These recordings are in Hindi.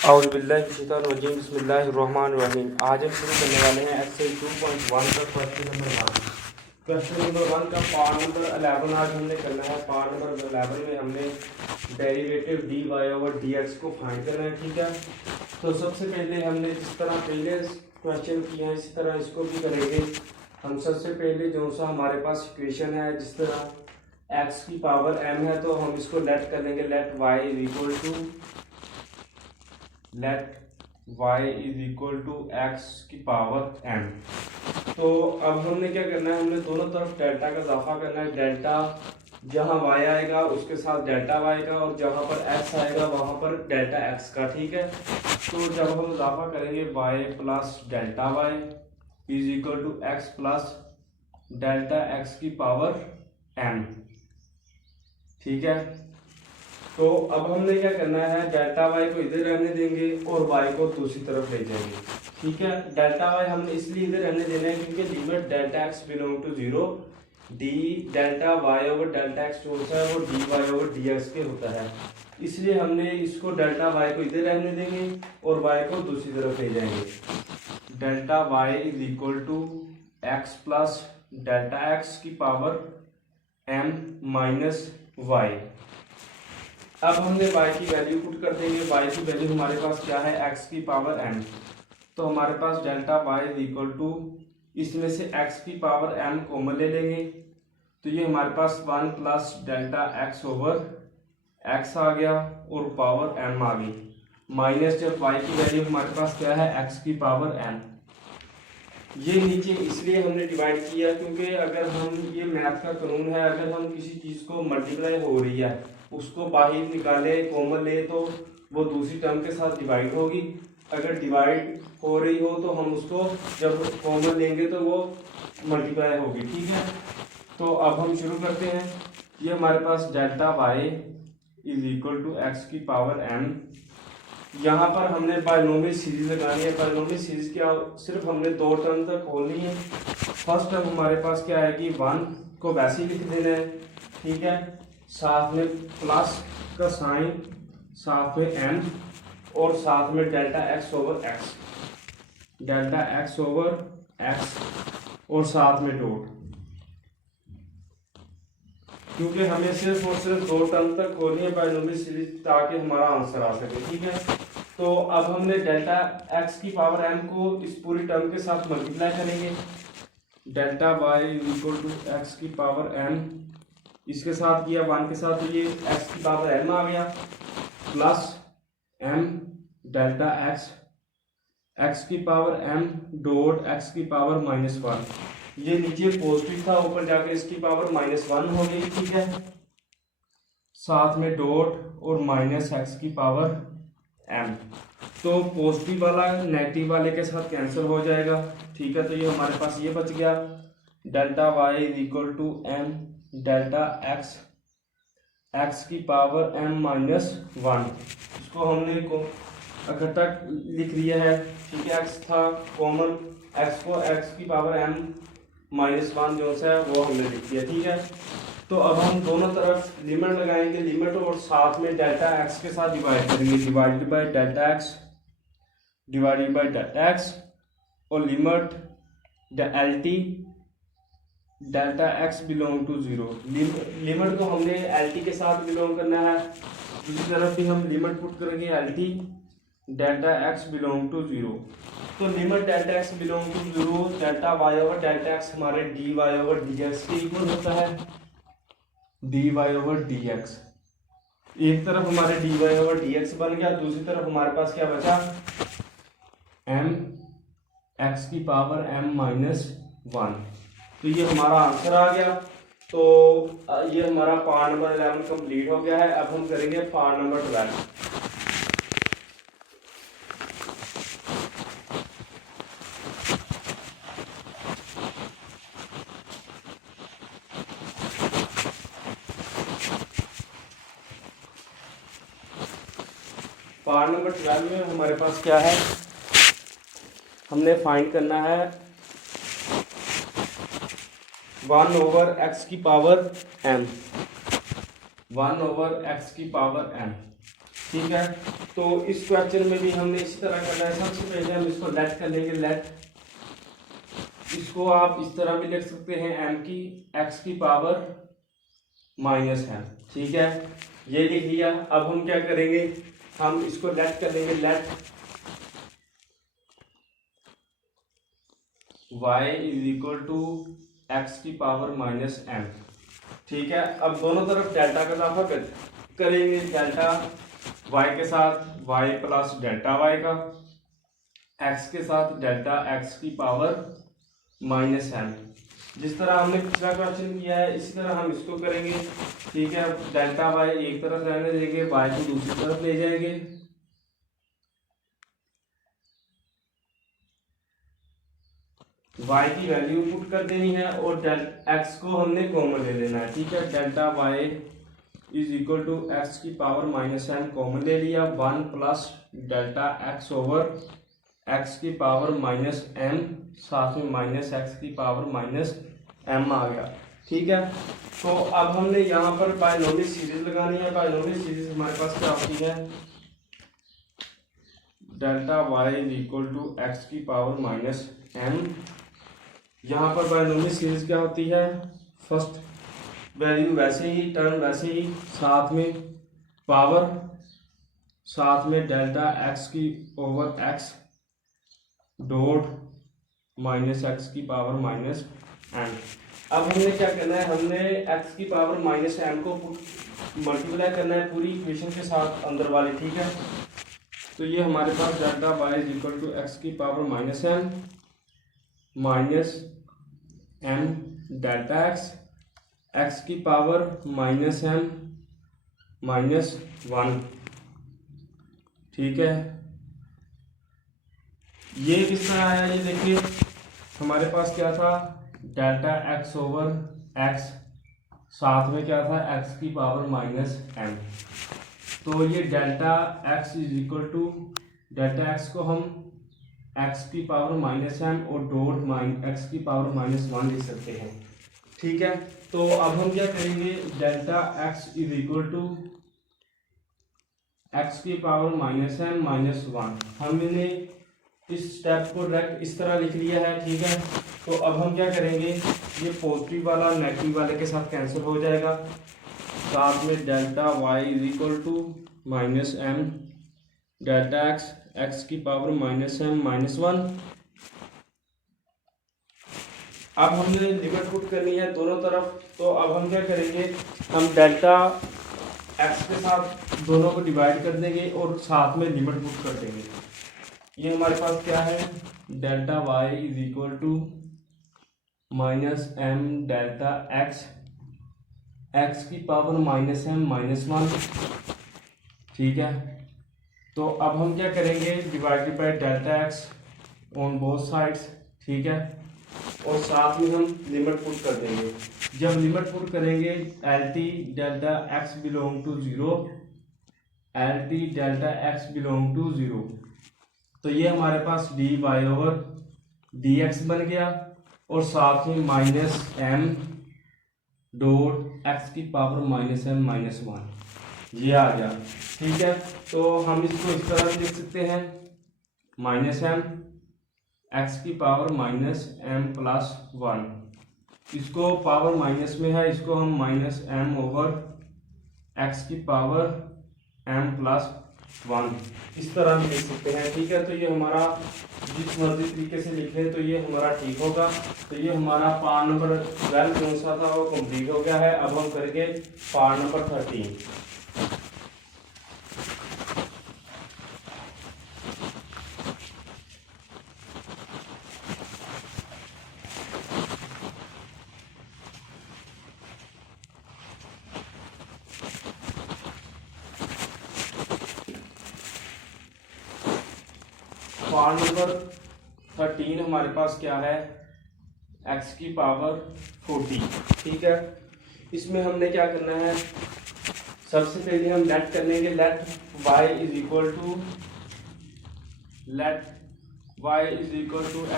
औज़ुबिल्लाहिमिनश्शैतानिर्रजीम बिस्मिल्लाहिर्रहमानिर्रहीम। आज हम शुरू करने वाले हैं एक्सरसाइज 2.1 का क्वेश्चन नंबर 1। क्वेश्चन नंबर 1 का पार्ट नंबर 11 आज हमने करना है। पार्ट नंबर 11 में हमने derivative d y over d x को फाइंड करना है। ठीक है, तो सबसे पहले हमने जिस तरह पहले क्वेश्चन किए हैं इसी तरह इसको भी करेंगे। हम सबसे पहले जो सा हमारे पास इक्वेशन है, जिस तरह एक्स की पावर m है, तो हम इसको लेट कर लेंगे let y is equal to x की पावर m। तो अब हमने क्या करना है, हमने दोनों तरफ डेल्टा का इजाफा करना है। डेल्टा जहाँ y आएगा उसके साथ डेल्टा y का, और जहाँ पर x आएगा वहाँ पर डेल्टा x का। ठीक है, तो जब हम इजाफा करेंगे y plus delta y is equal to x plus delta x की पावर m। ठीक है, तो अब हमने क्या करना है, डेल्टा y को इधर रहने देंगे और y को दूसरी तरफ ले जाएंगे। ठीक है, डेल्टा y हमने इसलिए इधर रहने देना है क्योंकि limit delta x belong to 0 d delta y over delta x जो होता है वो d y over d x के होता है। इसलिए हमने इसको डेल्टा y को इधर रहने देंगे और y को दूसरी तरफ ले जाएंगे। Delta y is equal to x plus delta x की पावर m माइनस y। अब हमने y की वैल्यू पुट कर देंगे। y की वैल्यू हमारे पास क्या है, x की पावर m। तो हमारे पास delta y is equal to, इसमें से x की पावर m कॉमन ले लेंगे, तो ये हमारे पास 1 plus delta x over x आ गया और पावर m आ गई, माइनस जब y की वैल्यू हमारे पास क्या है, x की पावर m। ये नीचे इसलिए हमने डिवाइड किया क्योंकि अगर हम, ये मैथ का कानून है, अगर हम किसी चीज़ को मल्टीप्लाई हो रही है उसको बाहर निकाले कॉमन ले तो वो दूसरी टर्म के साथ डिवाइड होगी। अगर डिवाइड हो रही हो तो हम उसको जब कॉमन लेंगे तो वो मल्टीप्लाई होगी। ठीक है, तो अब हम शुरू करते हैं। ये हमारे पास delta Y is equal to x की पावर m। यहाँ पर हमने बायनोमियल सीरीज लगानी है। बायनोमियल सीरीज क्या, सिर्फ हमने दो टर्म तक खोलनी है। फर्स्ट टर्म हमारे पास क्या है कि 1 को वैसे ही लिख देना है। ठीक है, साथ में प्लस का साइन, साथ में m और साथ में delta x over x, delta x over x और साथ में डॉट, क्योंकि हमें सिर्फ और सिर्फ दो टर्म तक खोलनी है बायनोमियल सीरीज ताकि हमारा आंसर आ सके। ठीक है, तो अब हमने डेल्टा x की पावर m को इस पूरी टर्म के साथ मल्टीप्लाई करेंगे। Delta y equal to x की पावर m, इसके साथ किया 1 के साथ, तो ये x की पावर m आ गया, प्लस m डेल्टा x की पावर m डॉट x की पावर -1। ये नीचे पॉजिटिव था, ऊपर जाके इसकी पावर -1 हो गई। ठीक है, साथ में डॉट और माइनस x की पावर m, तो पॉजिटिव वाला नेगेटिव वाले के साथ कैंसिल हो जाएगा। ठीक है, तो ये हमारे पास ये बच गया, delta y is equal to m delta x की पावर m-1। इसको हमने इकट्ठा लिख लिया है। ठीक है, x था कॉमन, x को x की पावर m-1 जो है वो हमने लिख दिया। ठीक है, तो अब हम दोनों तरफ लिमिट लगाएंगे, लिमिट और साथ में डेल्टा x के साथ डिवाइड करेंगे, divided by delta x divided by delta x, और limit L T delta x belong to 0। Limit को हमने एल टी के साथ बिलोंग करना है, दूसरी तरफ भी हम लिमिट पुट करेंगे L T delta x belong to 0। तो limit delta x belong to 0, delta y over delta x हमारे d y over d x के इक्वल होता है, d y over d x. एक तरफ हमारे d y over d x बन गया, दूसरी तरफ हमारे पास क्या बचा, m x की पावर m-1। तो ये हमारा आंसर आ गया। तो ये हमारा पार्ट नंबर 11 कंप्लीट हो गया है। अब हम करेंगे पार्ट नंबर 12। पार्ट नंबर 12 में हमारे पास क्या है, हमने फाइंड करना है 1 ओवर x की पावर m, 1 ओवर x की पावर m। ठीक है। तो इस क्वेश्चन में भी हमने इसी तरह करना है। सबसे पहले हम इसको लेट कर लेंगे। लेट, इसको आप इस तरह भी लिख सकते हैं, m की x की पावर माइनस m, ठीक है, ये लिख लिया। अब हम क्या करेंगे, हम इसको लेट कर लेंगे। Let y is equal to x की पावर माइनस m, ठीक है। अब दोनों तरफ डेल्टा का इजाफा करेंगे। डेल्टा y के साथ y प्लस डेल्टा y का, x के साथ डेल्टा x की पावर माइनस m। जिस तरह हमने पिछला क्वेश्चन किया है इसी तरह हम इसको करेंगे, ठीक है। डेल्टा y एक तरफ रहने देंगे, y को दूसरी तरफ ले जाएंगे। y की वैल्यू पुट कर देनी है और x को हमने कॉमन ले लेना है, ठीक है। Delta y is equal to x की पावर माइनस m कॉमन ले लिया। 1 plus delta x over x की पावर माइनस m, साथ में माइनस x की पावर माइनस m आ गया, ठीक है। तो अब हमने यहाँ पर बायनोमियल सीरीज लगानी है। बायनोमियल सीरीज हमारे पास क्या होती है, delta y is equal to x की पावर माइनस m। यहाँ पर बायनोमियल सीरीज क्या होती है, फर्स्ट वैल्यू वैसे ही, टर्म वैसे ही, साथ में पावर, साथ में डेल्टा x की over x dot minus x की पावर माइनस m। अब हमने क्या करना है, हमने x की पावर माइनस m को मल्टीप्लाई करना है पूरी इक्वेशन के साथ अंदर वाले, ठीक है। तो ये हमारे पास delta y is equal to x की power minus m minus m delta x की पावर माइनस m माइनस 1, ठीक है। ये किस तरह है, ये देखिए हमारे पास क्या था, डेल्टा x ओवर x, साथ में क्या था x की पावर माइनस m। तो ये delta x is equal to delta x को हम x की पावर माइनस m और डॉट x की पावर माइनस 1 लिख सकते हैं, ठीक है। तो अब हम क्या करेंगे, delta x is equal to x की पावर माइनस m माइनस 1, हमने इस स्टेप को डायरेक्ट इस तरह लिख लिया है, ठीक है। तो अब हम क्या करेंगे, ये पॉजिटिव वाला नेगेटिव वाले के साथ कैंसिल हो जाएगा, साथ में delta y is equal to minus m delta x की पावर माइनस m माइनस 1। अब हमने लिमिट पुट करनी है दोनों तरफ। तो अब हम क्या करेंगे, हम डेल्टा x के साथ दोनों को डिवाइड कर देंगे और साथ में लिमिट पुट कर देंगे। ये हमारे पास क्या है, delta y is equal to minus m delta x की पावर माइनस m माइनस 1, ठीक है। तो अब हम क्या करेंगे, divided by delta x on both sides, ठीक है, और साथ में हम लिमिट पुट कर देंगे। जब लिमिट पुट करेंगे L T delta x belong to 0, L T delta x belong to 0, तो ये हमारे पास dy ओवर dx बन गया और साथ ही माइनस m डॉट x की पावर माइनस m माइनस 1, ये आ गया, ठीक है। तो हम इसको इस तरह लिख सकते हैं, माइनस m x की पावर माइनस m प्लस 1, इसको पावर माइनस में है, इसको हम माइनस m ओवर x की पावर m प्लस 1 इस तरह भी लिख सकते हैं, ठीक है। तो ये हमारा जिस मर्जी तरीके से लिखें तो ये हमारा ठीक होगा। तो ये हमारा पार्ट नंबर 12 कौन सा था वो कंप्लीट हो गया है। अब हम करेंगे पार्ट नंबर 13। पार्ट नंबर 13 हमारे पास क्या है, x की पावर 40, ठीक है। इसमें हमने क्या करना है, सबसे पहले हम लेट कर लेंगे, let y is equal to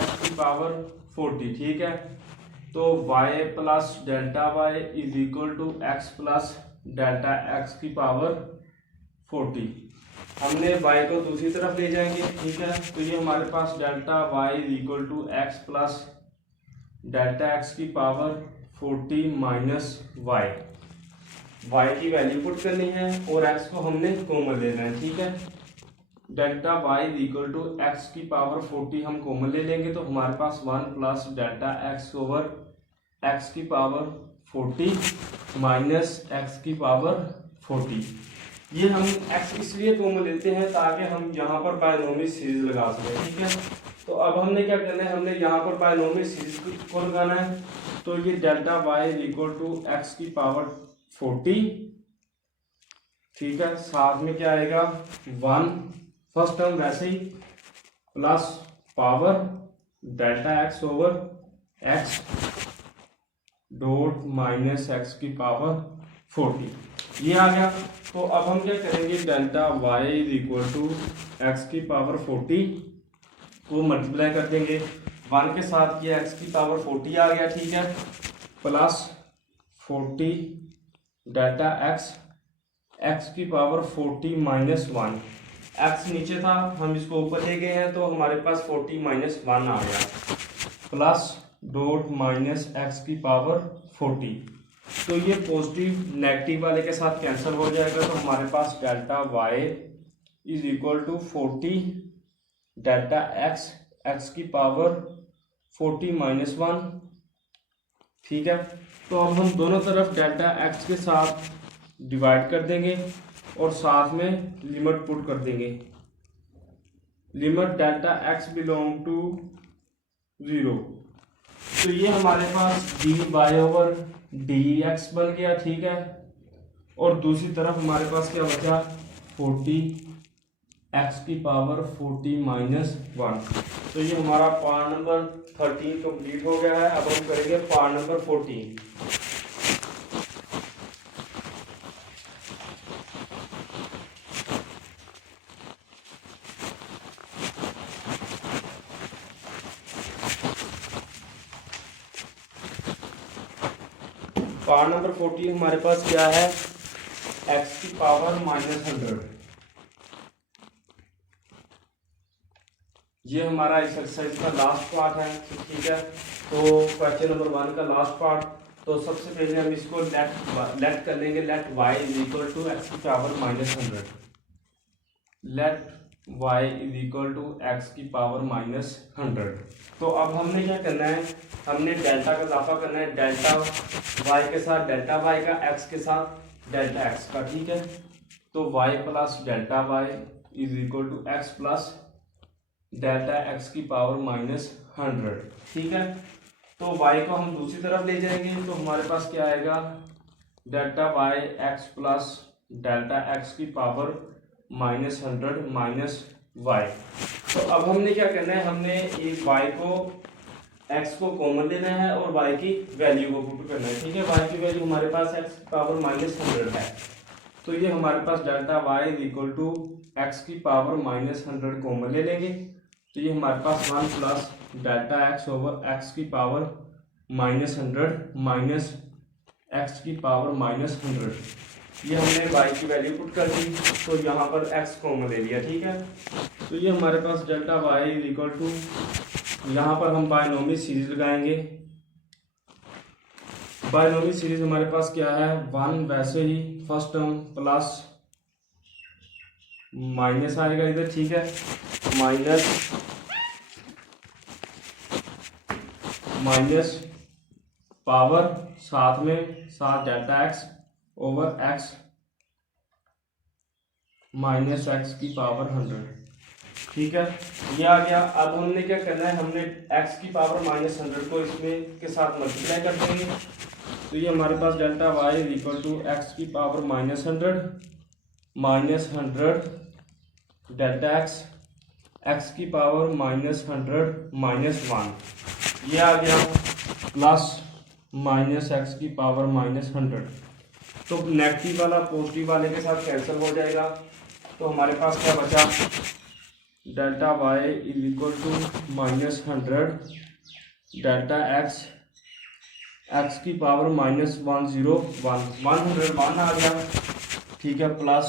x की पावर 40, ठीक है। तो y plus delta y is equal to x plus delta x की पावर 40, हमने y को दूसरी तरफ ले जाएंगे, ठीक है। तो ये हमारे पास delta y is equal to x plus delta x की पावर 40 माइनस y की वैल्यू पुट करनी है और x को हमने कॉमन लेना है, ठीक है। Delta y is equal to x की पावर 40 हम कॉमन ले लेंगे, तो हमारे पास 1 plus delta x over x की पावर 40 माइनस एक्स की पावर 40। ये हम x इसलिए कॉमन लेते हैं ताकि हम यहाँ पर बायनोमियल सीरीज लगा सकें, ठीक है। तो अब हमने क्या करना है, हमने यहाँ पर बायनोमियल सीरीज को लगाना है। तो ये delta y is equal to x की पावर 40, ठीक है। साथ में क्या आएगा 1 फर्स्ट टर्म वैसे ही plus power delta x over x dot minus x की पावर 40, ये आ गया। तो अब हम क्या करेंगे, delta y is equal to x की पावर 40 को मल्टीप्लाई कर देंगे 1 के साथ, ये एक्स की पावर 40 आ गया, ठीक है, प्लस 40 डेल्टा एक्स की पावर 40 माइनस 1। एक्स नीचे था, हम इसको ऊपर ले गए हैं, तो हमारे पास 40 माइनस 1 आ गया, प्लस डॉट माइनस एक्स की पावर 40। तो ये पॉजिटिव नेगेटिव वाले के साथ कैंसिल हो जाएगा, तो हमारे पास delta y is equal to 40 delta x की पावर 40 माइनस 1, ठीक है। तो अब हम दोनों तरफ डेल्टा एक्स के साथ डिवाइड कर देंगे और साथ में लिमिट पुट कर देंगे। Limit delta x belong to 0, तो ये हमारे पास d y over d x बन गया, ठीक है। और दूसरी तरफ हमारे पास क्या बचा 40 एक्स की पावर 40 माइनस 1। तो ये हमारा पार्ट नंबर 13 कंप्लीट हो गया है। अब हम करेंगे पार्ट नंबर 14। पार्ट नंबर 14 हमारे पास क्या है, एक्स की पावर -100। ये हमारा इस एक्सरसाइज का लास्ट पार्ट है, ठीक है। तो क्वेश्चन नंबर 1 का लास्ट पार्ट। तो सबसे पहले हम इसको लेट कर लेंगे, let y is equal to x की power -100। Let y is equal to x की पावर -100। तो अब हमने क्या करना है, हमने डेल्टा का इजाफा करना है, डेल्टा y के साथ डेल्टा y का, x के साथ डेल्टा x का, ठीक है। तो y plus delta y is equal to x plus delta x की पावर -100, ठीक है। तो y को हम दूसरी तरफ ले जाएंगे, तो हमारे पास क्या आएगा, delta y x plus delta x की पावर -100 माइनस y। तो अब हमने क्या करना है, हमने एक y को x को कॉमन लेना है और y की वैल्यू को पुट करना है, ठीक है। y की वैल्यू हमारे पास x पावर -100 है, तो ये हमारे पास delta y is equal to x की पावर -100 कॉमन ले लेंगे, तो ये हमारे पास 1 plus delta x over x की पावर -100 माइनस x की पावर -100। ये हमने y की वैल्यू पुट कर दी, तो यहाँ पर x कॉमन ले लिया, ठीक है। तो ये हमारे पास delta y is equal to, यहाँ पर हम बायनोमियल सीरीज लगाएंगे। बायनोमियल सीरीज हमारे पास क्या है, 1 वैसे ही फर्स्ट टर्म प्लस माइनस आएगा इधर, ठीक है, माइनस पावर साथ में साथ delta x over x minus x की पावर 100, ठीक है, ये आ गया। अब हमने क्या करना है, हमने x की पावर -100 को इसमें के साथ मल्टीप्लाई कर देंगे, तो ये हमारे पास delta y is equal to x की पावर -100 -100 डेल्टा x की पावर -100 माइनस 1, ये आ गया, प्लस माइनस एक्स की पावर -100। तो नेगेटिव वाला पॉजिटिव वाले के साथ कैंसिल हो जाएगा, तो हमारे पास क्या बचा, delta y is equal to -100 delta x की पावर -101 101 आ गया, ठीक है, प्लस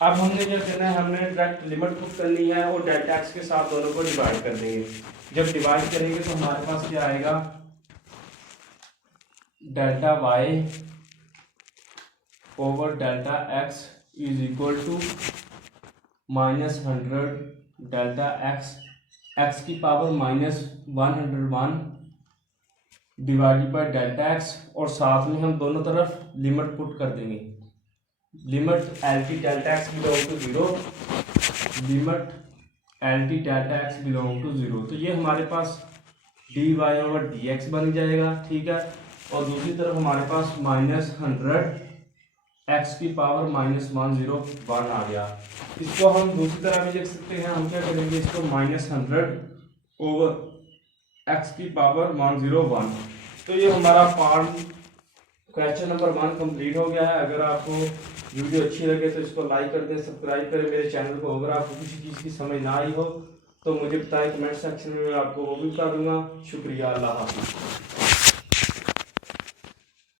अब हमने क्या करना है, हमने डायरेक्ट लिमिट पुट करनी है और डेल्टा एक्स के साथ दोनों को डिवाइड कर देंगे। जब डिवाइड करेंगे तो हमारे पास क्या आएगा, delta y over delta x is equal to -100 delta x, x की power -101 divided by delta x, और साथ में हम दोनों तरफ लिमिट पुट कर देंगे। Limit L T delta x belong to 0, limit L T delta x belong to 0। तो ये हमारे पास d y over d x बन जाएगा, ठीक है। और दूसरी तरफ हमारे पास -100 एक्स की पावर -101 आ गया। इसको हम दूसरी तरह भी लिख सकते हैं। हम क्या करेंगे, इसको -100 ओवर एक्स की पावर 101। तो ये हमारा पार्ट क्वेश्चन नंबर 1 कंप्लीट हो गया है। अगर आपको वीडियो अच्छी लगे तो इसको लाइक कर दें, सब्सक्राइब करें मेरे चैनल को। अगर आपको किसी चीज़ की समझ ना आई हो तो मुझे बताएं कमेंट सेक्शन में, मैं आपको वो भी बता दूंगा। शुक्रिया, अल्लाह हाफिज़।